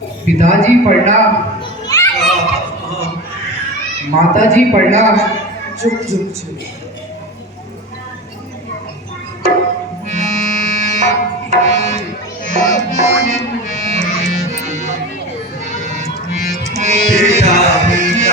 पिताजी प्रणाम। माताजी प्रणाम। चुप चुप चुप। बेटा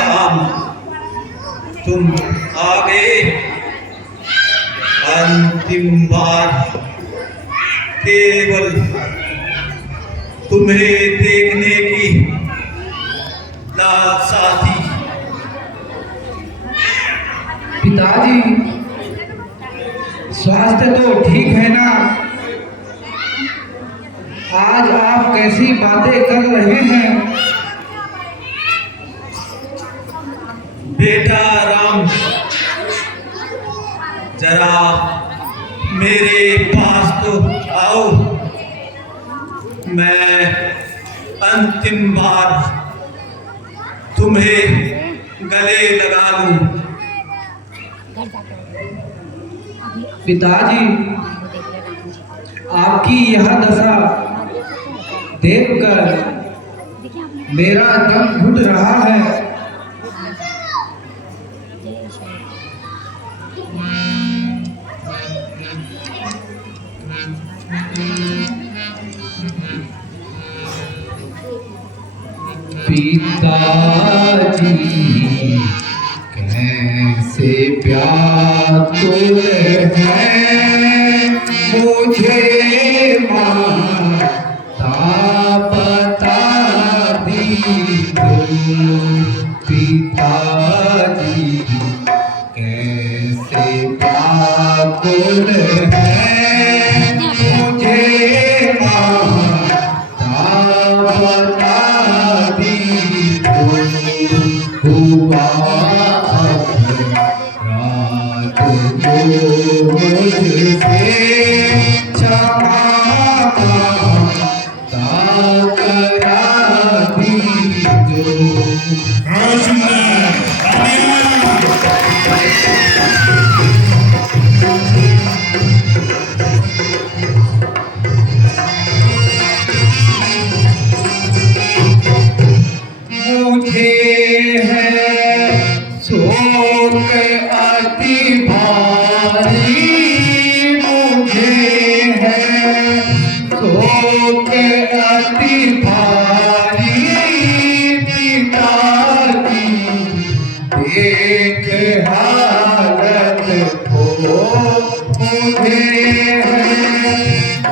राम, तुम आ गए। अंतिम बार केवल तुम्हें देखने की लालसा थी। पिताजी, स्वास्थ्य तो ठीक है ना? आज आप कैसी बातें कर रहे हैं? बेटा राम, जरा मेरे पास तो आओ। मैं अंतिम बार तुम्हें गले लगा लूं। पिताजी, आपकी यह दशा देखकर मेरा दम घुट रहा है। पिताजी, कैसे व्याकुल है मुझे माता बता दीजिए। पिताजी, कैसे व्याकुल है मुझे माता बता हुआ रात जो मुझसे क्षमा करा दीजो। मुझे है शोक अति भारी, मुझे है शोक अति भारी। पिताजी, देख हालत को, मुझे है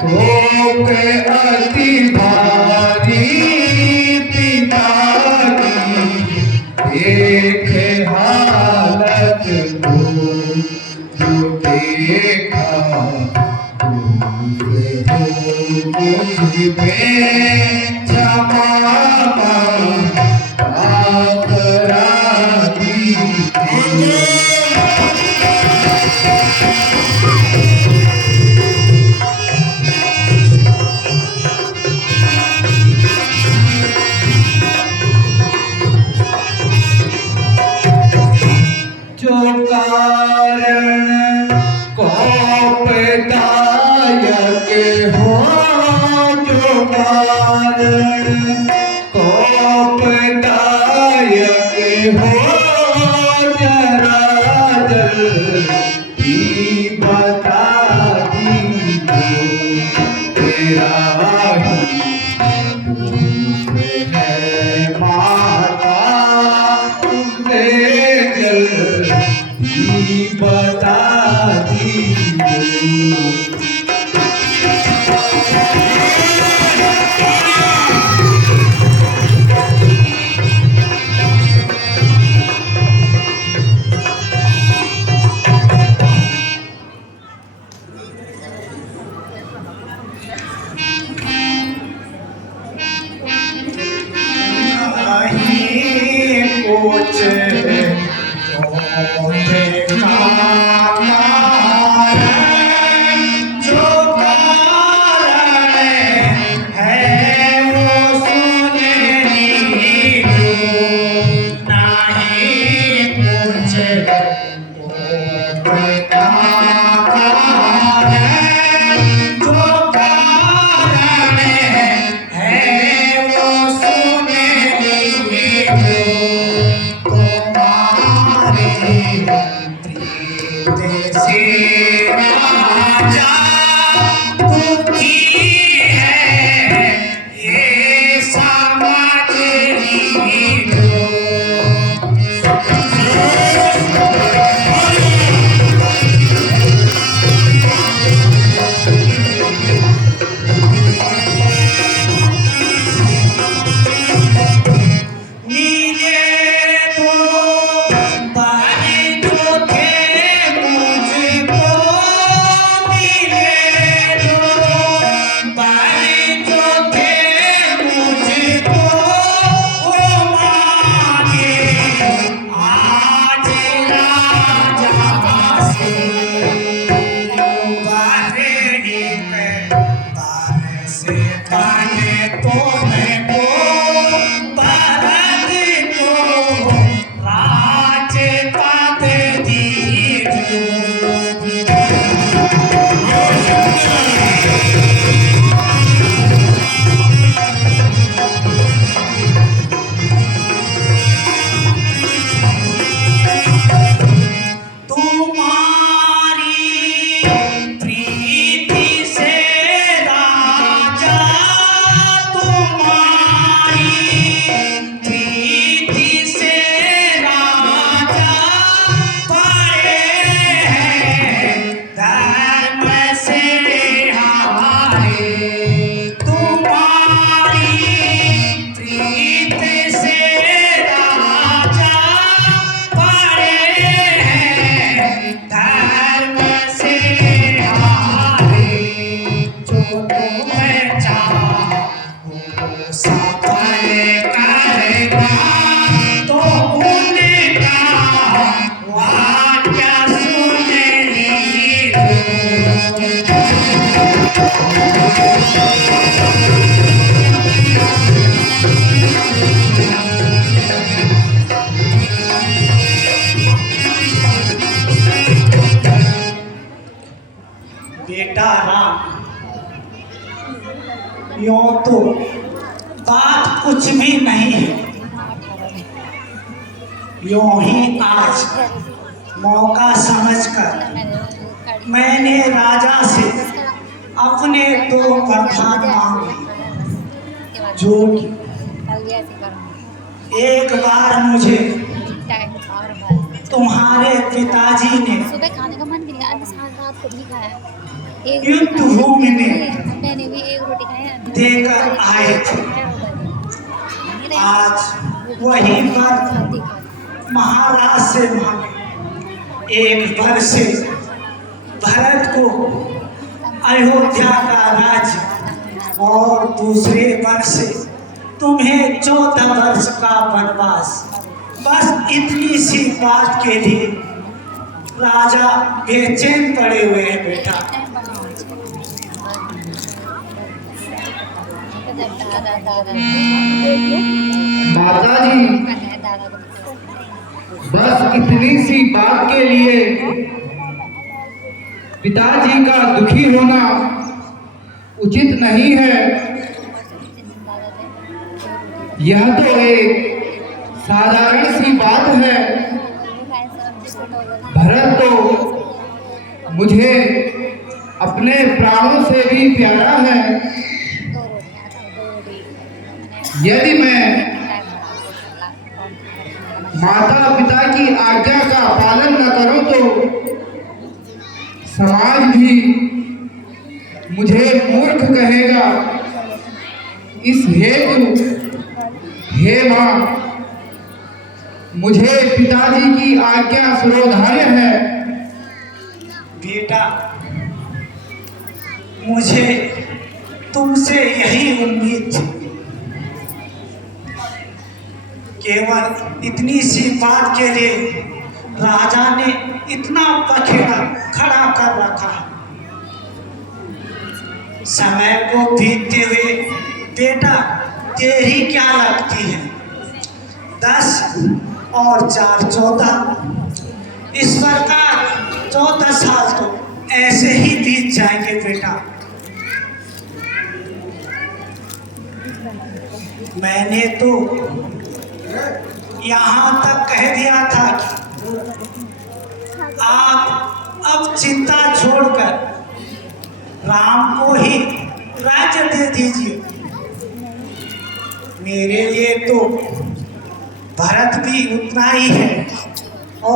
शोक अति भारी। एक हालत को जो देखा दूर हो मुझ पे क्षमा करा दीजिए। जो कारण कोपदायक हो, जो कारण कोपदायक हो, जरा जल्दी बता दीजिए। तेरा ही रूप है माता, तुमसे जल्दी बता दीजिए। यूं तो बात कुछ भी नहीं है, यूं ही आज मौका समझकर मैंने राजा से अपने 2 वरदान मांगे, जो कि एक बार मुझे तुम्हारे पिताजी ने सुबह खाने का मन भी नहीं, आज रात को भी खाया, युद्ध भूमि में मैंने भी एक रोटी खाया देकर आए थे। आज वही वर महाराज से मांगे। एक वर से भरत को अयोध्या का राज्य और दूसरे वर से तुम्हें 14 वर्ष का वनवास। बस इतनी सी बात के लिए राजा बेचैन पड़े हुए हैं बेटा। माता जी, बस इतनी सी बात के लिए पिताजी का दुखी होना उचित नहीं है। यह तो एक साधारण सी बात है। भरत तो मुझे अपने प्राणों से भी प्यारा है। यदि मैं माता पिता की आज्ञा का पालन न करूं तो समाज भी मुझे मूर्ख कहेगा। इस हेतु हे मां, मुझे पिताजी की आज्ञा शिरोधार्य है। बेटा, मुझे तुमसे यही उम्मीद थी। केवल इतनी सी बात के लिए राजा ने इतना पखेड़ा खड़ा कर रखा। समय को बीतते हुए बेटा देरी क्या लगती है? 10 और 4 14। इस प्रकार 14 साल तो ऐसे ही बीत जाएंगे बेटा। मैंने तो यहाँ तक कह दिया था कि आप अब चिंता छोड़कर राम को ही राज्य दे दीजिए। मेरे लिए तो भरत भी उतना ही है।